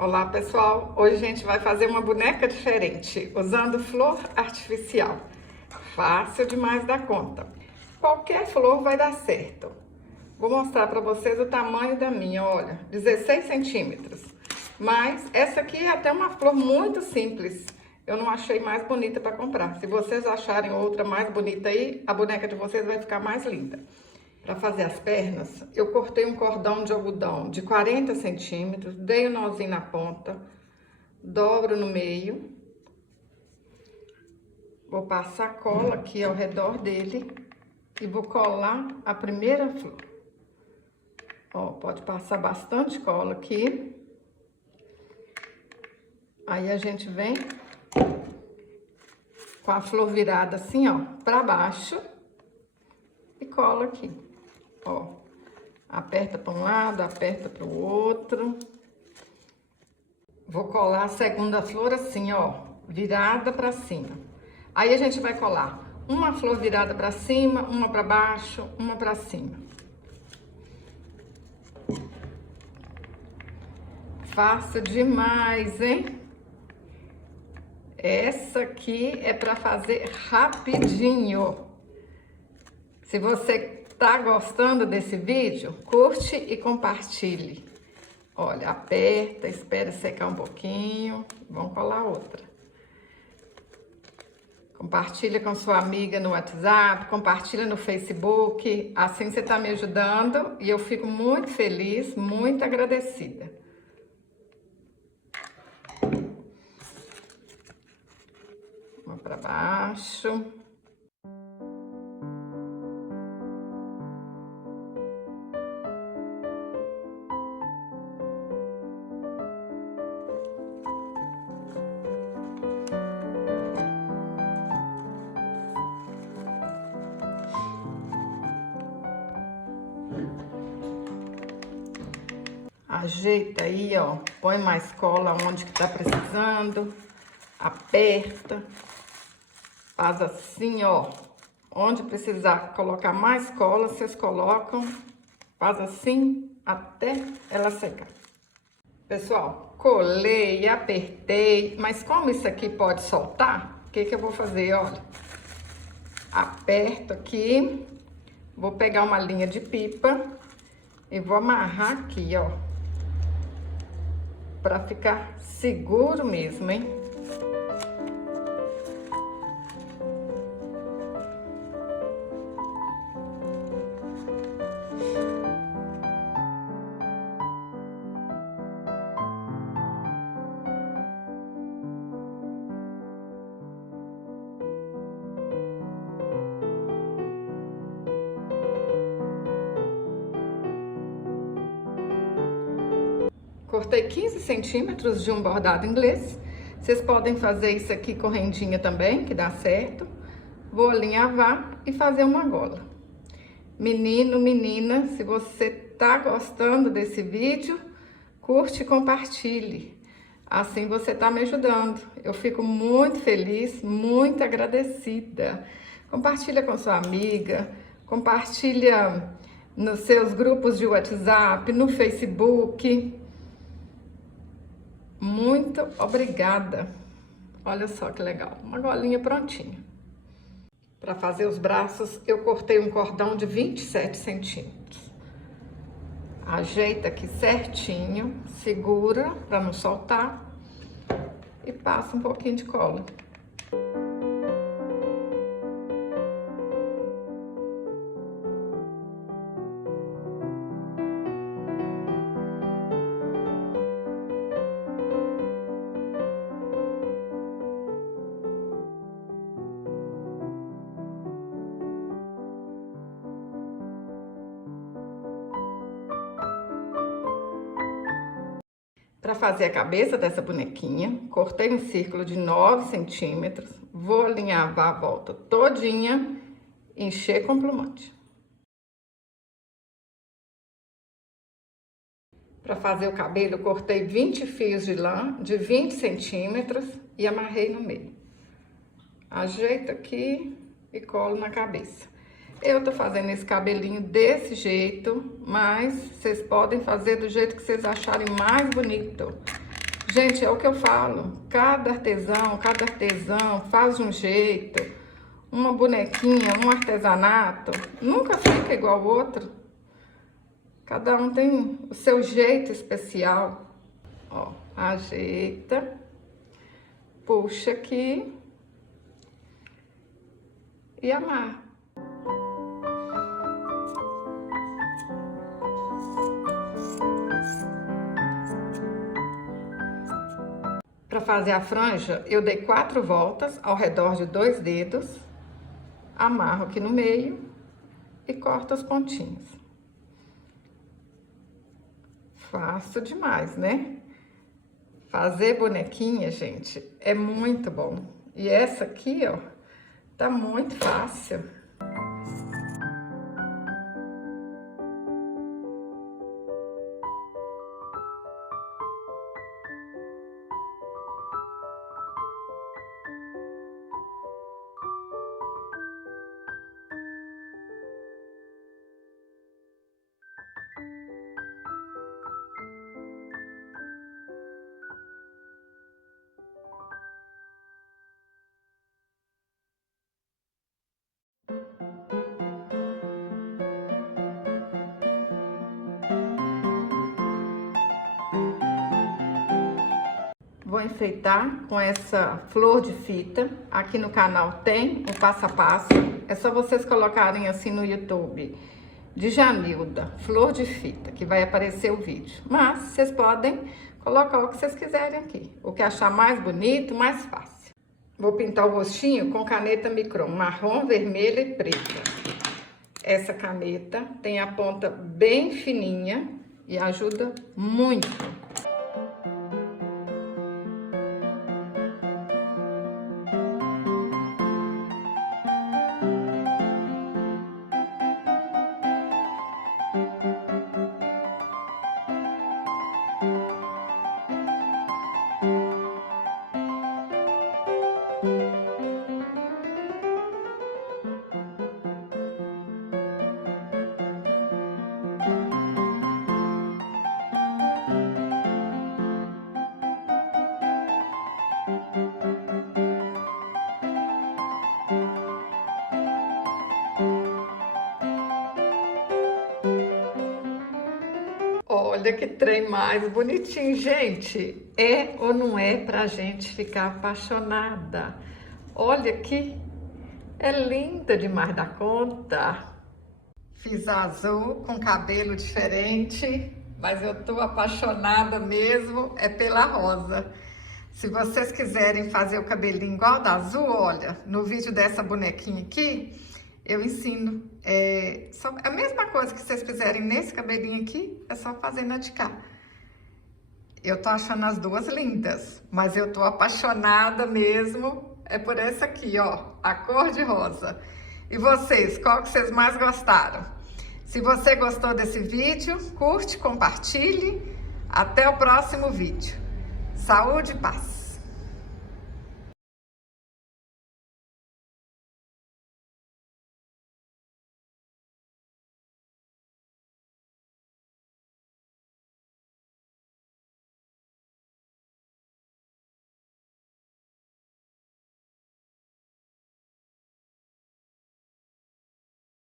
Olá pessoal, hoje a gente vai fazer uma boneca diferente, usando flor artificial. Fácil demais da conta. Qualquer flor vai dar certo. Vou mostrar para vocês o tamanho da minha, olha, 16 centímetros. Mas essa aqui é até uma flor muito simples. Eu não achei mais bonita para comprar. Se vocês acharem outra mais bonita aí, a boneca de vocês vai ficar mais linda. Para fazer as pernas, eu cortei um cordão de algodão de 40 centímetros, dei um nozinho na ponta, dobro no meio, vou passar cola aqui ao redor dele e vou colar a primeira flor. Ó, pode passar bastante cola aqui. Aí a gente vem com a flor virada assim, ó, para baixo e cola aqui. Ó, aperta para um lado, aperta para o outro. Vou colar a segunda flor assim, ó, virada para cima. Aí a gente vai colar uma flor virada para cima, uma para baixo, uma para cima. Fácil demais, hein? Essa aqui é para fazer rapidinho. Se você tá gostando desse vídeo, curte e compartilhe. Olha, aperta, espera secar um pouquinho. Vamos colar outra. Compartilha com sua amiga no WhatsApp, compartilha no Facebook. Assim você tá me ajudando e eu fico muito feliz, muito agradecida. Uma para baixo. Ajeita aí, ó, põe mais cola onde que tá precisando, aperta, faz assim, ó, onde precisar colocar mais cola, vocês colocam, faz assim até ela secar. Pessoal, colei, apertei, mas como isso aqui pode soltar, o que que eu vou fazer, olha, aperto aqui, vou pegar uma linha de pipa e vou amarrar aqui, ó. Pra ficar seguro mesmo, hein? Cortei 15 centímetros de um bordado inglês. Vocês podem fazer isso aqui com rendinha também, que dá certo. Vou alinhavar e fazer uma gola. Menino, menina, se você tá gostando desse vídeo, curte e compartilhe. Assim você tá me ajudando. Eu fico muito feliz, muito agradecida. Compartilha com sua amiga, compartilha nos seus grupos de WhatsApp, no Facebook. Muito obrigada. Olha só que legal, uma golinha prontinha. Para fazer os braços, eu cortei um cordão de 27 centímetros. Ajeita aqui certinho, segura para não soltar e passa um pouquinho de cola. Para fazer a cabeça dessa bonequinha, cortei um círculo de 9 centímetros, vou alinhavar a volta todinha, encher com plumante. Para fazer o cabelo, eu cortei 20 fios de lã de 20 centímetros e amarrei no meio. Ajeito aqui e colo na cabeça. Eu tô fazendo esse cabelinho desse jeito, mas vocês podem fazer do jeito que vocês acharem mais bonito. Gente, é o que eu falo. Cada artesão faz de um jeito. Uma bonequinha, um artesanato, nunca fica igual ao outro. Cada um tem o seu jeito especial. Ó, ajeita, puxa aqui e amarra. Para fazer a franja, eu dei 4 voltas ao redor de 2 dedos, amarro aqui no meio e corto as pontinhas. Fácil demais, né? Fazer bonequinha, gente, é muito bom. E essa aqui, ó, tá muito fácil. Vou enfeitar com essa flor de fita. Aqui no canal tem o passo a passo. É só vocês colocarem assim no YouTube, Djanilda, flor de fita, que vai aparecer o vídeo. Mas vocês podem colocar o que vocês quiserem aqui. O que achar mais bonito, mais fácil. Vou pintar o rostinho com caneta micron, marrom, vermelha e preta. Essa caneta tem a ponta bem fininha e ajuda muito. Olha que trem mais bonitinho, gente. É ou não é pra gente ficar apaixonada? Olha aqui, é linda demais da conta. Fiz azul com cabelo diferente, mas eu tô apaixonada mesmo, é pela rosa. Se vocês quiserem fazer o cabelinho igual da azul, olha, no vídeo dessa bonequinha aqui, eu ensino. A mesma coisa que vocês fizerem nesse cabelinho aqui, é só fazer na de cá. Eu tô achando as duas lindas, mas eu tô apaixonada mesmo, é por essa aqui, ó, a cor de rosa. E vocês, qual que vocês mais gostaram? Se você gostou desse vídeo, curte, compartilhe. Até o próximo vídeo. Saúde e paz!